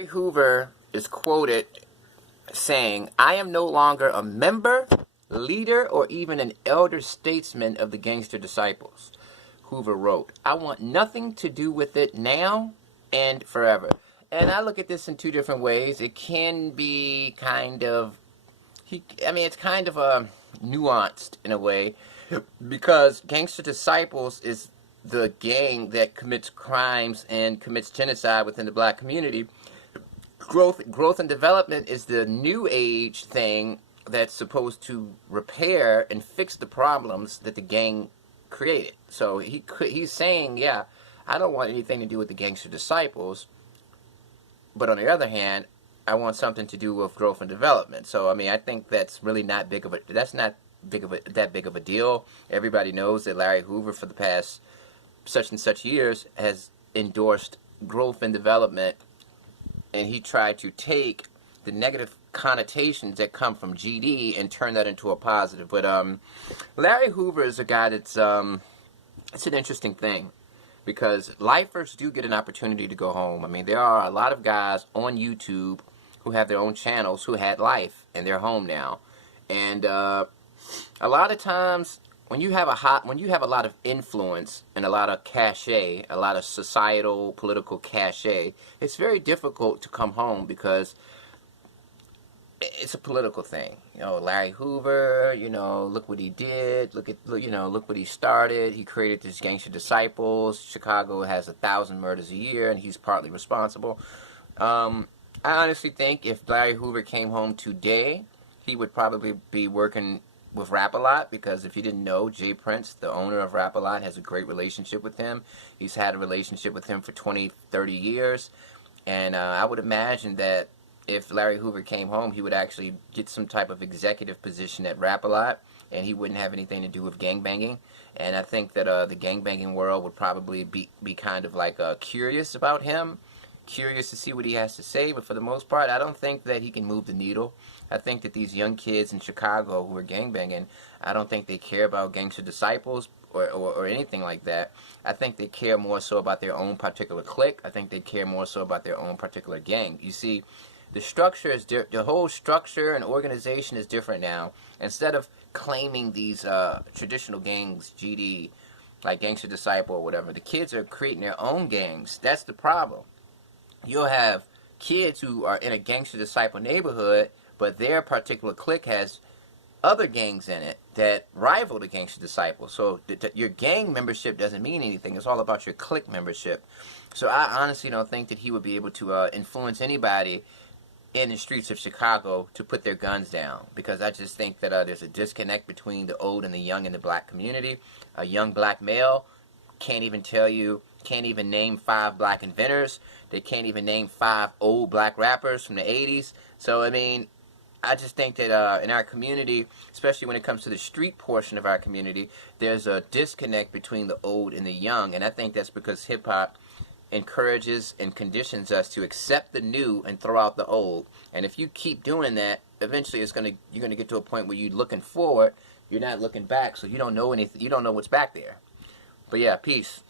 Larry Hoover is quoted saying, "I am no longer a member, leader, or even an elder statesman of the Gangster Disciples." Hoover wrote, "I want nothing to do with it now and forever." And I look at this in two different ways. It can be kind of, it's kind of nuanced in a way, because Gangster Disciples is the gang that commits crimes and commits genocide within the black community. Growth and development is the new age thing that's supposed to repair and fix the problems that the gang created. So he's saying, yeah, I don't want anything to do with the Gangster Disciples, but on the other hand, I want something to do with growth and development. So I think that's really not that big of a deal. Everybody knows that Larry Hoover for the past such and such years has endorsed growth and development, and he tried to take the negative connotations that come from GD and turn that into a positive. But Larry Hoover is a guy that's it's an interesting thing, because lifers do get an opportunity to go home. There are a lot of guys on YouTube who have their own channels who had life and they're home now, and a lot of times when you have a lot of influence and a lot of cachet, a lot of societal political cachet, it's very difficult to come home because it's a political thing. Larry Hoover, look what he did. Look what he started. He created this Gangster Disciples. Chicago has 1,000 murders a year, and he's partly responsible. I honestly think if Larry Hoover came home today, he would probably be working with Rap-A-Lot, because if you didn't know, Jay Prince, the owner of Rap-A-Lot, has a great relationship with him. He's had a relationship with him for 20, 30 years, and I would imagine that if Larry Hoover came home, he would actually get some type of executive position at Rap-A-Lot, and he wouldn't have anything to do with gangbanging. And I think that the gangbanging world would probably be kind of like curious about him, curious to see what he has to say, but for the most part, I don't think that he can move the needle. I think that these young kids in Chicago who are gangbanging, I don't think they care about Gangster Disciples or anything like that. I think they care more so about their own particular clique. I think they care more so about their own particular gang. You see, the structure is the whole structure and organization is different now. Instead of claiming these traditional gangs, GD, like Gangster Disciple or whatever, the kids are creating their own gangs. That's the problem. You'll have kids who are in a Gangster Disciple neighborhood, but their particular clique has other gangs in it that rival the Gangster Disciples. So your gang membership doesn't mean anything. It's all about your clique membership. So I honestly don't think that he would be able to influence anybody in the streets of Chicago to put their guns down, because I just think that there's a disconnect between the old and the young in the black community. A young black male can't even name 5 black inventors. They can't even name 5 old black rappers from the 80s. So I just think that in our community, especially when it comes to the street portion of our community, there's a disconnect between the old and the young, and I think that's because hip-hop encourages and conditions us to accept the new and throw out the old. And if you keep doing that, eventually you're gonna get to a point where you're looking forward, you're not looking back, so you don't know anything, you don't know what's back there. But yeah, peace.